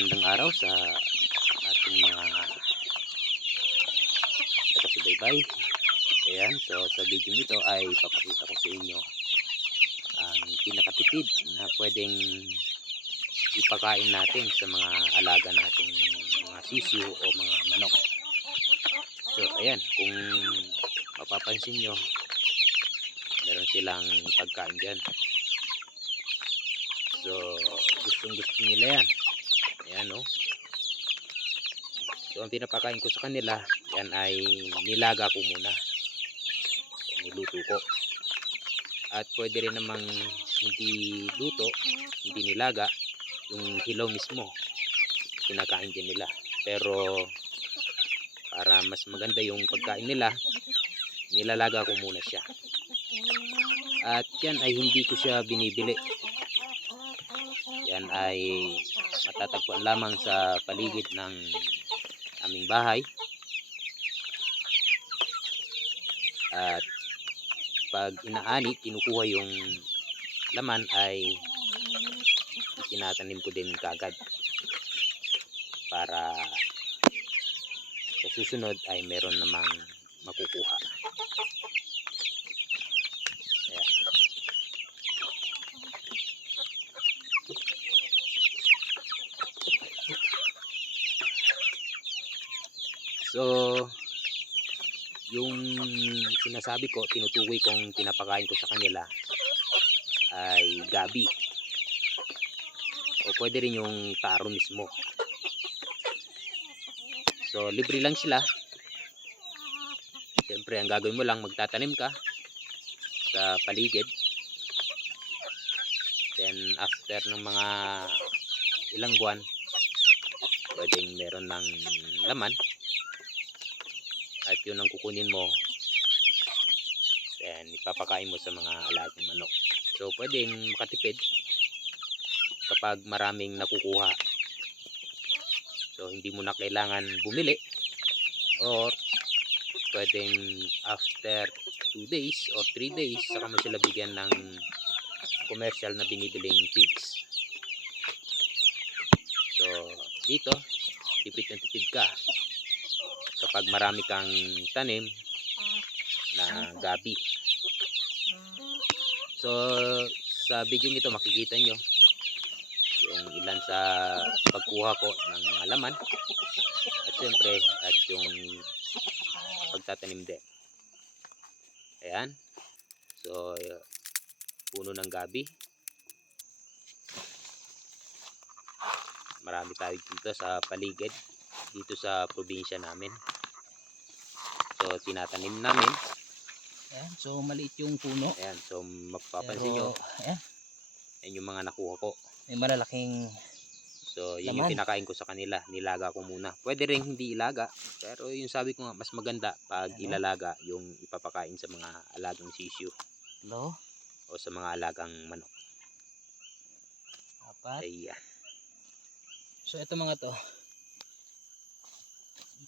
magandang araw sa ating mga taga-subaybay. Ayan, so sa video nito ay papakita ko sa inyo ang pinakatipid na pwedeng ipakain natin sa mga alaga nating mga sisiyo o mga manok. So ayan, kung mapapansin nyo, meron silang pagkain dyan. So, gustong gusto nila yan. Ayan, oh. So, ang pinapakain ko sa kanila, yan ay nilaga ko muna. So, niluto ko. At pwede rin namang hindi luto, hindi nilaga, yung hilaw mismo. Kinakain din nila. Pero, para mas maganda yung pagkain nila, nilalaga ko muna siya. At yan ay hindi ko siya binibili. Yan ay matatagpuan lamang sa paligid ng aming bahay. At pag inaani, kinukuha yung laman ay tinatanim ko din kagad para sa susunod ay meron namang makukuha. So, yung sinasabi ko, tinutukoy kong pinapakain ko sa kanila ay gabi. O pwede rin yung taro mismo. So, libre lang sila. Siyempre, ang gagawin mo lang, magtatanim ka sa paligid. Then, after ng mga ilang buwan, pwedeng meron ng laman at yun ang kukunin mo then ipapakain mo sa mga alagang manok. So pwedeng makatipid kapag maraming nakukuha. So hindi mo na kailangan bumili. Or pwedeng after 2 days or 3 days saka mo sila bigyan ng commercial na binibiling feeds. So dito tipid na tipid ka kapag marami kang tanim na gabi. So, sa video nito makikita nyo yung ilan sa pagkuha ko ng mga laman at syempre at yung pagtatanim din. Ayan. So, puno ng gabi. Marami tayo dito sa paligid dito sa probinsya namin. So, tinatanim namin. Ayan, so maliit yung puno. Ayan, so mapapansin nyo, Pero, ayan, yan yung mga nakuha ko. may malalaking So, yun yung Laman. pinakain ko sa kanila. Nilaga ko muna. Pwede rin hindi ilaga. Pero yung sabi ko nga, mas maganda pag Ano? ilalaga yung ipapakain sa mga alagang sisyo lo, o sa mga alagang manok. apat. Ayan. So ito mga to.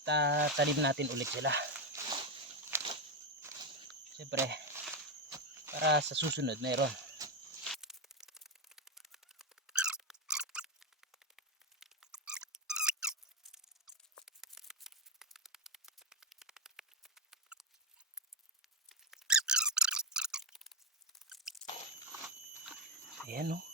Tatanim natin ulit sila. Siyempre, para sa susunod meron. Ayan oh. Yan,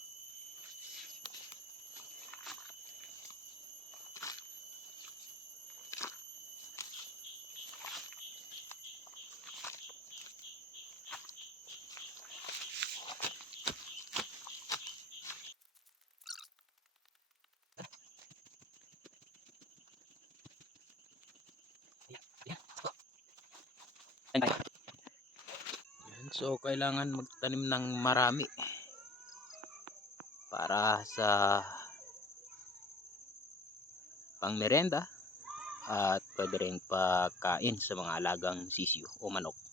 So, kailangan magtanim ng marami para sa pangmerenda at pwede rin pagkain sa mga alagang sisyo o manok.